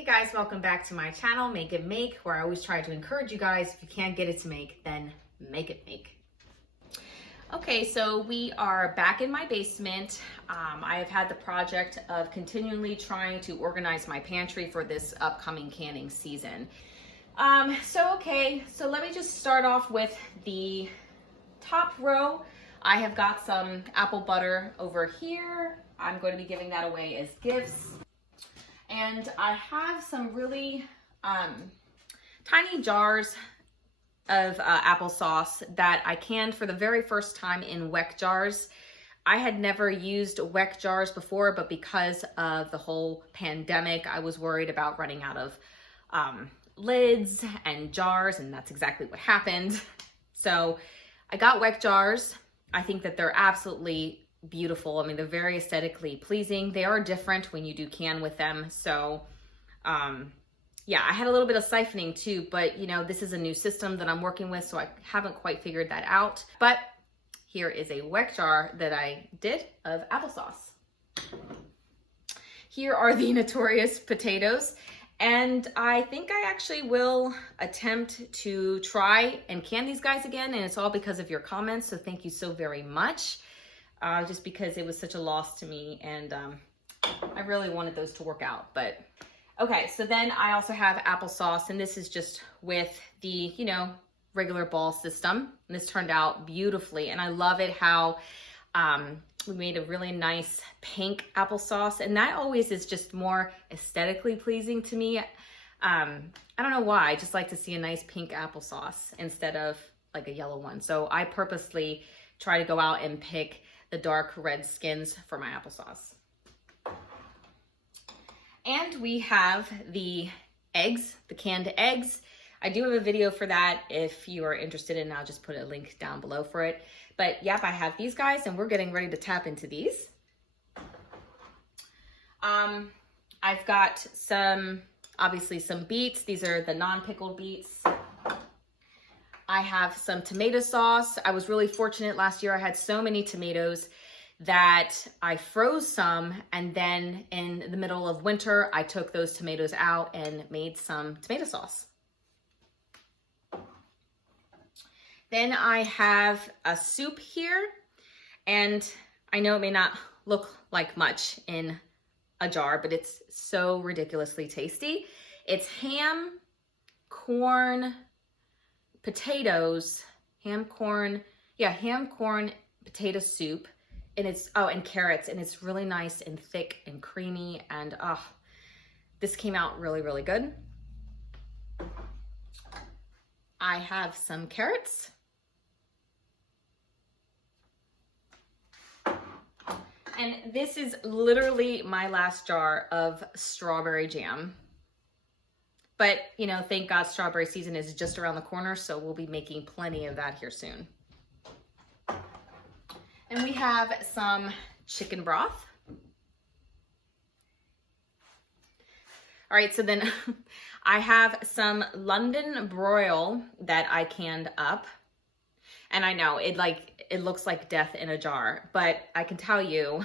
Hey guys, welcome back to my channel, Make It Make, where I always try to encourage you guys, if you can't get it to make, then make it make. Okay, so we are back in my basement. I have had the project of continually trying to organize my pantry for this upcoming canning season. So let me just start off with the top row. I have got some apple butter over here. I'm going to be giving that away as gifts. And I have some really tiny jars of applesauce that I canned for the very first time in weck jars. I had never used weck jars before, but because of the whole pandemic, I was worried about running out of lids and jars, and that's exactly what happened. So I got weck jars. I think that they're absolutely beautiful. I mean, they're very aesthetically pleasing. They are different when you do can with them. So yeah, I had a little bit of siphoning too, but you know, this is a new system that I'm working with, so I haven't quite figured that out. But here is a weck jar that I did of applesauce. Here are the notorious potatoes. And I think I actually will attempt to try and can these guys again. And it's all because of your comments. So thank you so very much. Just because it was such a loss to me, and I really wanted those to work out. But okay, so then I also have applesauce, and this is just with the, you know, regular ball system. And this turned out beautifully, and I love it how we made a really nice pink applesauce, and that always is just more aesthetically pleasing to me. I don't know why, I just like to see a nice pink applesauce instead of like a yellow one. So I purposely try to go out and pick the dark red skins for my applesauce. And we have the eggs, the canned eggs. I do have a video for that if you are interested in, I'll just put a link down below for it. But yep, I have these guys, and we're getting ready to tap into these. I've got obviously some beets. These are the non-pickled beets. I have some tomato sauce. I was really fortunate last year. I had so many tomatoes that I froze some, and then in the middle of winter, I took those tomatoes out and made some tomato sauce. Then I have a soup here, and I know it may not look like much in a jar, but it's so ridiculously tasty. It's ham, corn, potatoes, ham, corn, potato soup, and it's, oh, and carrots, and it's really nice and thick and creamy, and this came out really, really good. I have some carrots. And this is literally my last jar of strawberry jam. But, you know, thank God strawberry season is just around the corner, so we'll be making plenty of that here soon. And we have some chicken broth. All right, so then I have some London broil that I canned up. And I know it looks like death in a jar, but I can tell you,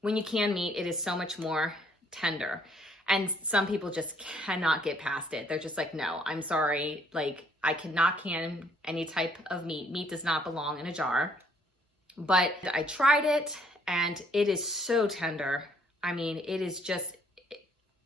when you can meat, it is so much more tender. And some people just cannot get past it. They're just like, no, I'm sorry. Like, I cannot can any type of meat. Meat does not belong in a jar. But I tried it, and it is so tender. I mean, it is just,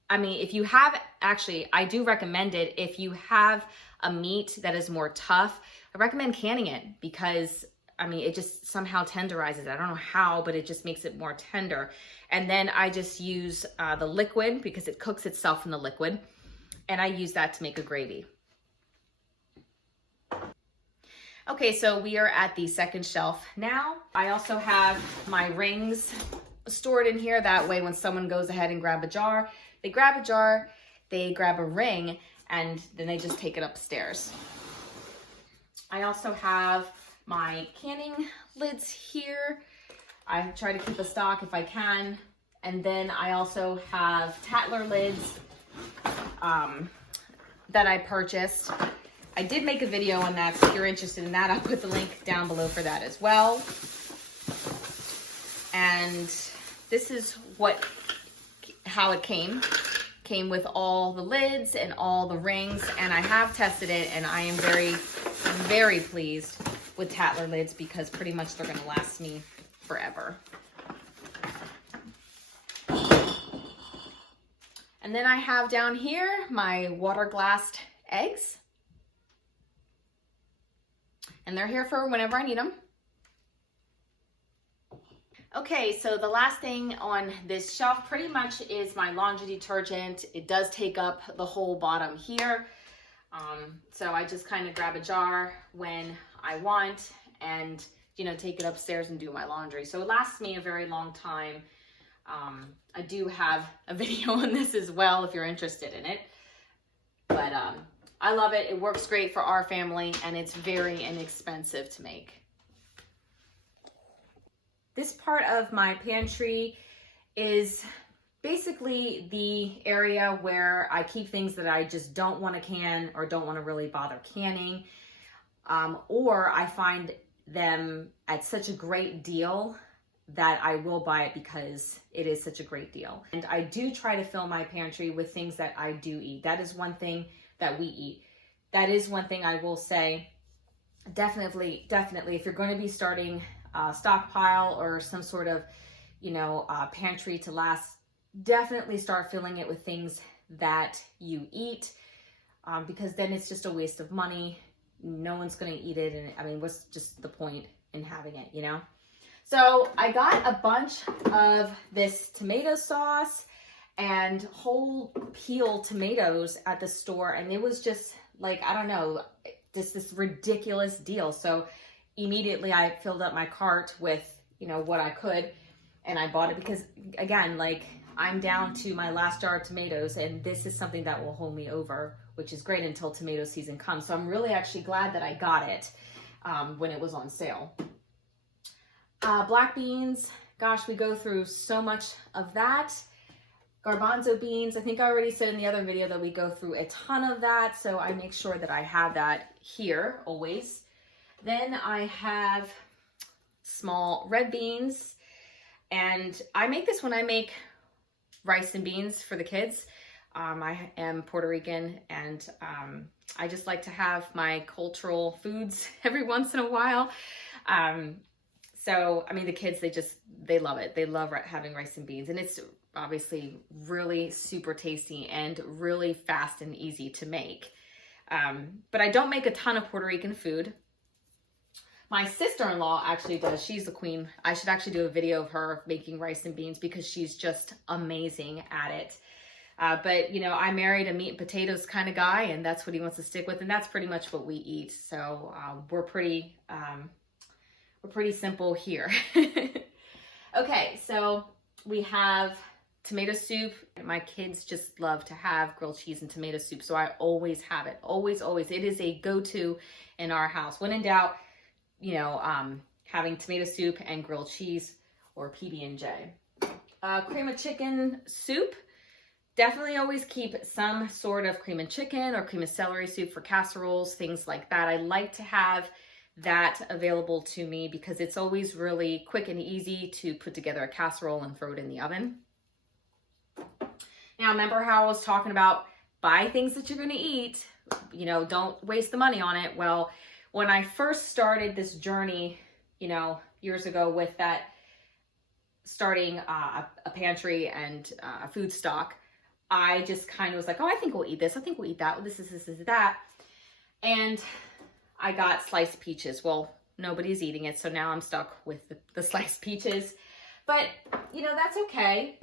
I mean, if you have, actually, I do recommend it. If you have a meat that is more tough, I recommend canning it, because I mean, it just somehow tenderizes it. I don't know how, but it just makes it more tender. And then I just use the liquid, because it cooks itself in the liquid. And I use that to make a gravy. Okay, so we are at the second shelf now. I also have my rings stored in here. That way, when someone goes ahead and grab a jar, they grab a jar, they grab a ring, and then they just take it upstairs. I also have my canning lids here. I try to keep a stock if I can. And then I also have Tatler lids that I purchased. I did make a video on that, so if you're interested in that, I'll put the link down below for that as well. And this is what how it came. Came with all the lids and all the rings, and I have tested it, and I am very, very pleased with Tatler lids because pretty much they're gonna last me forever. And then I have down here my water glassed eggs. And they're here for whenever I need them. Okay, so the last thing on this shelf pretty much is my laundry detergent. It does take up the whole bottom here. So I just kind of grab a jar when I want and, you know, take it upstairs and do my laundry. So it lasts me a very long time. I do have a video on this as well if you're interested in it. But I love it. It works great for our family and it's very inexpensive to make. This part of my pantry is basically the area where I keep things that I just don't want to can or don't want to really bother canning. Or I find them at such a great deal that I will buy it because it is such a great deal. And I do try to fill my pantry with things that I do eat. That is one thing that we eat. That is one thing I will say, definitely, if you're going to be starting stockpile or some sort of, you know, pantry to last, definitely start filling it with things that you eat, because then it's just a waste of money. No one's going to eat it, and I mean, what's just the point in having it, you know? So I got a bunch of this tomato sauce and whole peel tomatoes at the store, and it was just like, I don't know, just this ridiculous deal. So immediately I filled up my cart with, you know, what I could, and I bought it because, again, like, I'm down to my last jar of tomatoes, and this is something that will hold me over, which is great until tomato season comes. So I'm really actually glad that I got it when it was on sale. Black beans, gosh, we go through so much of that. Garbanzo beans, I think I already said in the other video that we go through a ton of that, so I make sure that I have that here always. Then I have small red beans, and I make this when I make rice and beans for the kids. I am Puerto Rican, and I just like to have my cultural foods every once in a while. So, I mean, the kids, they love it. They love having rice and beans, and it's obviously really super tasty and really fast and easy to make. But I don't make a ton of Puerto Rican food. My sister-in-law actually does. She's the queen. I should actually do a video of her making rice and beans because she's just amazing at it. But, you know, I married a meat and potatoes kind of guy, and that's what he wants to stick with, and that's pretty much what we eat. So we're pretty simple here. Okay, so we have tomato soup. My kids just love to have grilled cheese and tomato soup, so I always have it. Always, always. It is a go-to in our house. When in doubt, you know, having tomato soup and grilled cheese or PB&J. Cream of chicken soup. Definitely always keep some sort of cream of chicken or cream of celery soup for casseroles, things like that. I like to have that available to me because it's always really quick and easy to put together a casserole and throw it in the oven. Now, remember how I was talking about buy things that you're going to eat, you know, don't waste the money on it. Well, when I first started this journey, you know, years ago with that, starting a pantry and a food stock, I just kind of was like, oh, I think we'll eat this. I think we'll eat that. This, that. And I got sliced peaches. Well, nobody's eating it, so now I'm stuck with the sliced peaches. But, you know, that's okay.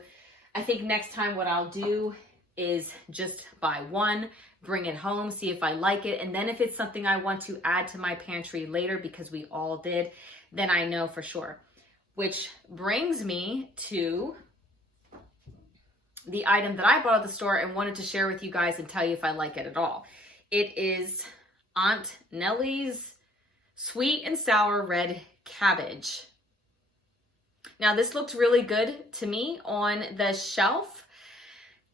I think next time what I'll do is just buy one, bring it home, see if I like it, and then if it's something I want to add to my pantry later, because we all did, then I know for sure. Which brings me to the item that I bought at the store and wanted to share with you guys and tell you if I like it at all. It is Aunt Nellie's sweet and sour red cabbage. Now, this looked really good to me on the shelf.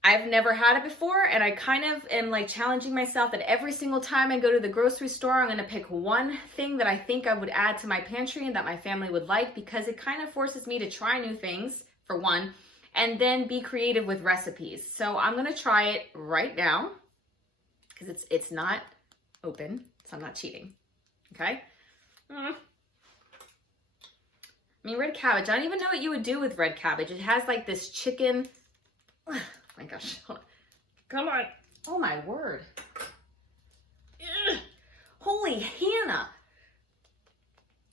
I've never had it before, and I kind of am like challenging myself that every single time I go to the grocery store, I'm going to pick one thing that I think I would add to my pantry and that my family would like, because it kind of forces me to try new things, for one, and then be creative with recipes. So I'm gonna try it right now because it's not open, so I'm not cheating. Okay. I mean, red cabbage. I don't even know what you would do with red cabbage. It has like this chicken. Oh my gosh. Hold on. Come on. Oh my word. Ugh. Holy Hannah.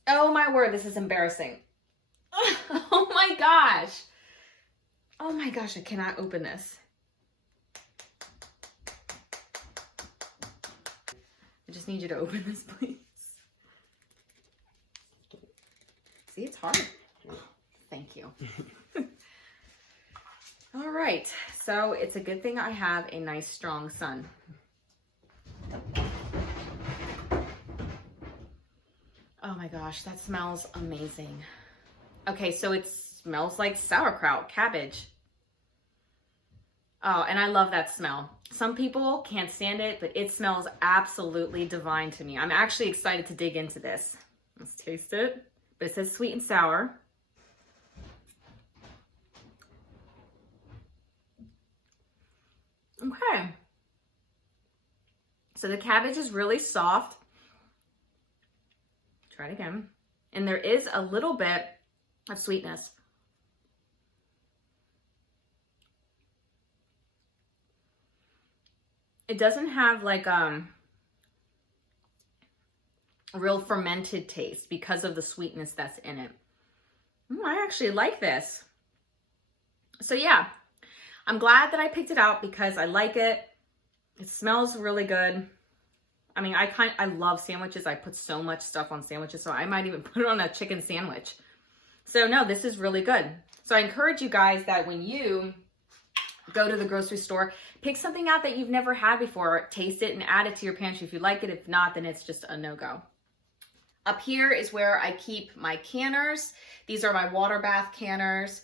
Oh my word, this is embarrassing. Ugh. Oh my gosh. Oh my gosh, I cannot open this. I just need you to open this, please. See, it's hard. Thank you. All right, so it's a good thing I have a nice strong son. Oh my gosh, that smells amazing. Okay, so it smells like sauerkraut, cabbage. Oh, and I love that smell. Some people can't stand it, but it smells absolutely divine to me. I'm actually excited to dig into this. Let's taste it. But it says sweet and sour. Okay. So the cabbage is really soft. Try it again. And there is a little bit of sweetness. It doesn't have like a real fermented taste because of the sweetness that's in it. I actually like this. So yeah, I'm glad that I picked it out because I like it. It smells really good. I mean, I love sandwiches. I put so much stuff on sandwiches, so I might even put it on a chicken sandwich. So no, this is really good. So I encourage you guys that when you go to the grocery store, pick something out that you've never had before, taste it and add it to your pantry if you like it. If not, then it's just a no-go. Up here is where I keep my canners. These are my water bath canners.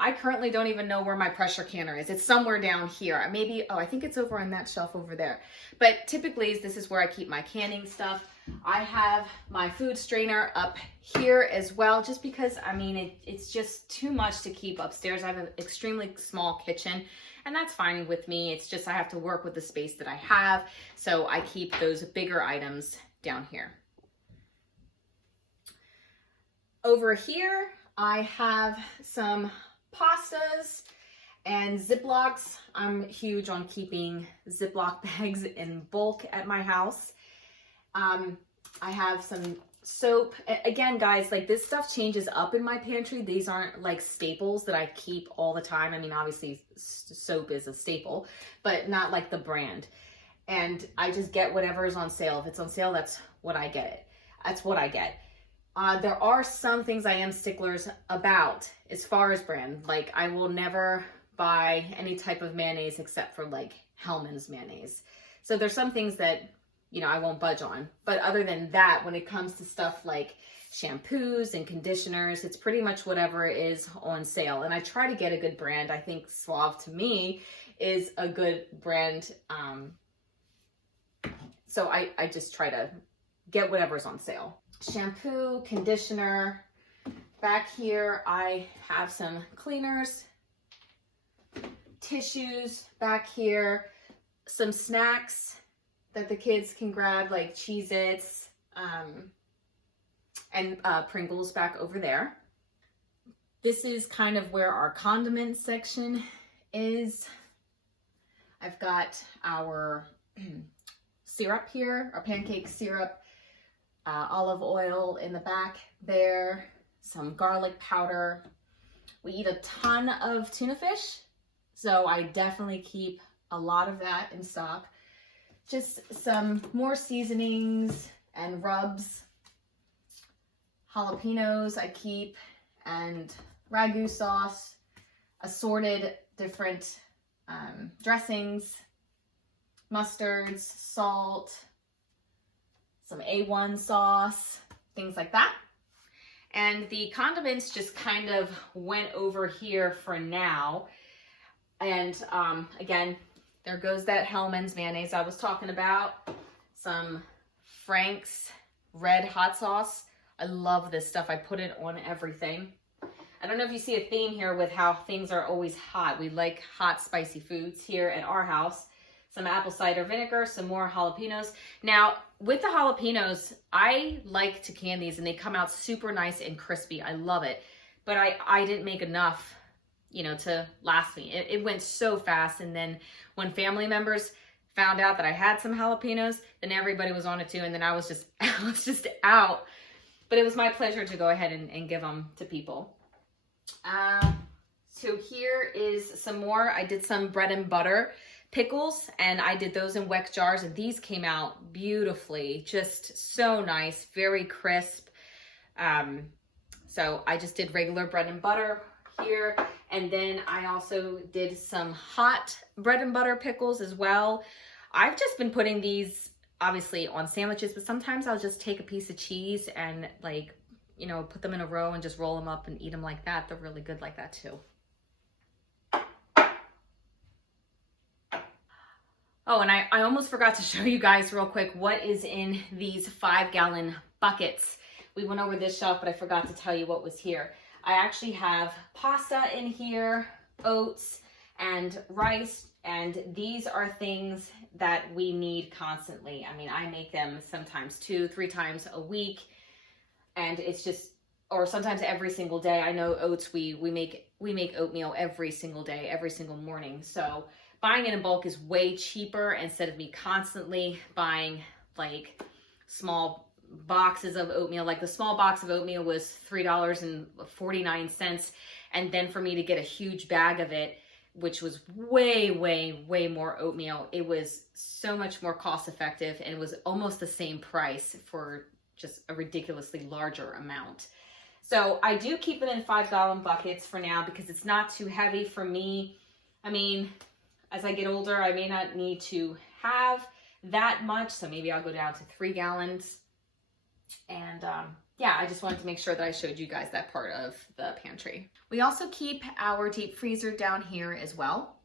I currently don't even know where my pressure canner is. It's somewhere down here. Maybe, oh, I think it's over on that shelf over there. But typically, this is where I keep my canning stuff. I have my food strainer up here as well, just because, I mean, it's just too much to keep upstairs. I have an extremely small kitchen, and that's fine with me. It's just I have to work with the space that I have, so I keep those bigger items down here. Over here, I have some pastas and Ziplocs. I'm huge on keeping Ziploc bags in bulk at my house. I have some soap. Again, guys, like this stuff changes up in my pantry. These aren't like staples that I keep all the time. I mean, obviously soap is a staple, but not like the brand. And I just get whatever is on sale. If it's on sale, that's what I get. That's what I get. There are some things I am sticklers about as far as brand. Like I will never buy any type of mayonnaise except for like Hellmann's mayonnaise. So there's some things that, you know, I won't budge on. But other than that, when it comes to stuff like shampoos and conditioners, it's pretty much whatever is on sale. And I try to get a good brand. I think Suave to me is a good brand. So I just try to get whatever's on sale. Shampoo, conditioner. Back here, I have some cleaners, tissues back here, some snacks that the kids can grab, like Cheez-Its, and Pringles back over there. This is kind of where our condiments section is. I've got our syrup here, our pancake syrup, olive oil in the back there, some garlic powder. We eat a ton of tuna fish, so I definitely keep a lot of that in stock. Just some more seasonings and rubs. Jalapenos I keep, and ragu sauce, assorted different dressings, mustards, salt, some A1 sauce, things like that. And the condiments just kind of went over here for now. And again, there goes that Hellmann's mayonnaise I was talking about. Some Frank's red hot sauce. I love this stuff. I put it on everything. I don't know if you see a theme here with how things are always hot. We like hot, spicy foods here at our house. Some apple cider vinegar, some more jalapenos. Now, with the jalapenos, I like to can these and they come out super nice and crispy. I love it. But I didn't make enough, you know, to last me. It went so fast. And then when family members found out that I had some jalapenos, then everybody was on it too. And then I was just out. But it was my pleasure to go ahead and give them to people. So here is some more. I did some bread and butter pickles, and I did those in Weck jars, and these came out beautifully, just so nice, very crisp. So I just did regular bread and butter here, and then I also did some hot bread and butter pickles as well. I've just been putting these obviously on sandwiches, but sometimes I'll just take a piece of cheese and, like, you know, put them in a row and just roll them up and eat them like that. They're really good like that too. Oh, and I almost forgot to show you guys real quick what is in these 5-gallon buckets. We went over this shelf, but I forgot to tell you what was here. I actually have pasta in here, oats, and rice, and these are things that we need constantly. I mean, I make them sometimes 2-3 times a week, and it's just, or sometimes every single day. I know oats, we make oatmeal every single day, every single morning. So buying it in bulk is way cheaper instead of me constantly buying like small boxes of oatmeal. Like the small box of oatmeal was $3.49. And then for me to get a huge bag of it, which was way, way, way more oatmeal, it was so much more cost effective, and it was almost the same price for just a ridiculously larger amount. So I do keep them in 5-gallon buckets for now because it's not too heavy for me. I mean, as I get older, I may not need to have that much, so maybe I'll go down to 3 gallons. And yeah, I just wanted to make sure that I showed you guys that part of the pantry. We also keep our deep freezer down here as well.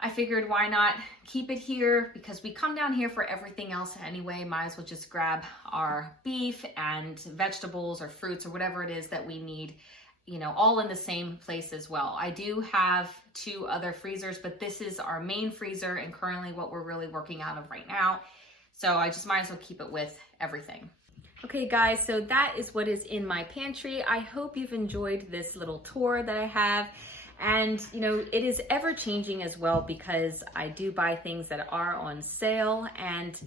I figured why not keep it here, because we come down here for everything else anyway. Might as well just grab our beef and vegetables or fruits or whatever it is that we need, you know, all in the same place as well. I do have 2 other freezers, but this is our main freezer and currently what we're really working out of right now. So I just might as well keep it with everything. Okay guys, so that is what is in my pantry. I hope you've enjoyed this little tour that I have. And you know, it is ever changing as well because I do buy things that are on sale, and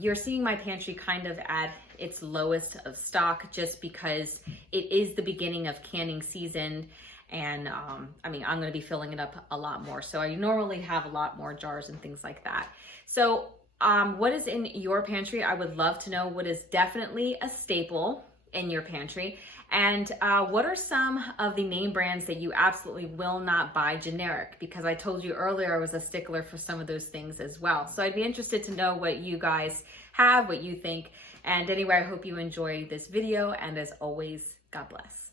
you're seeing my pantry kind of at its lowest of stock just because it is the beginning of canning season. And I mean, I'm going to be filling it up a lot more. So I normally have a lot more jars and things like that. So what is in your pantry? I would love to know what is definitely a staple in your pantry. And what are some of the name brands that you absolutely will not buy generic? Because I told you earlier I was a stickler for some of those things as well. So I'd be interested to know what you guys have, what you think. And anyway, I hope you enjoy this video. And as always, God bless.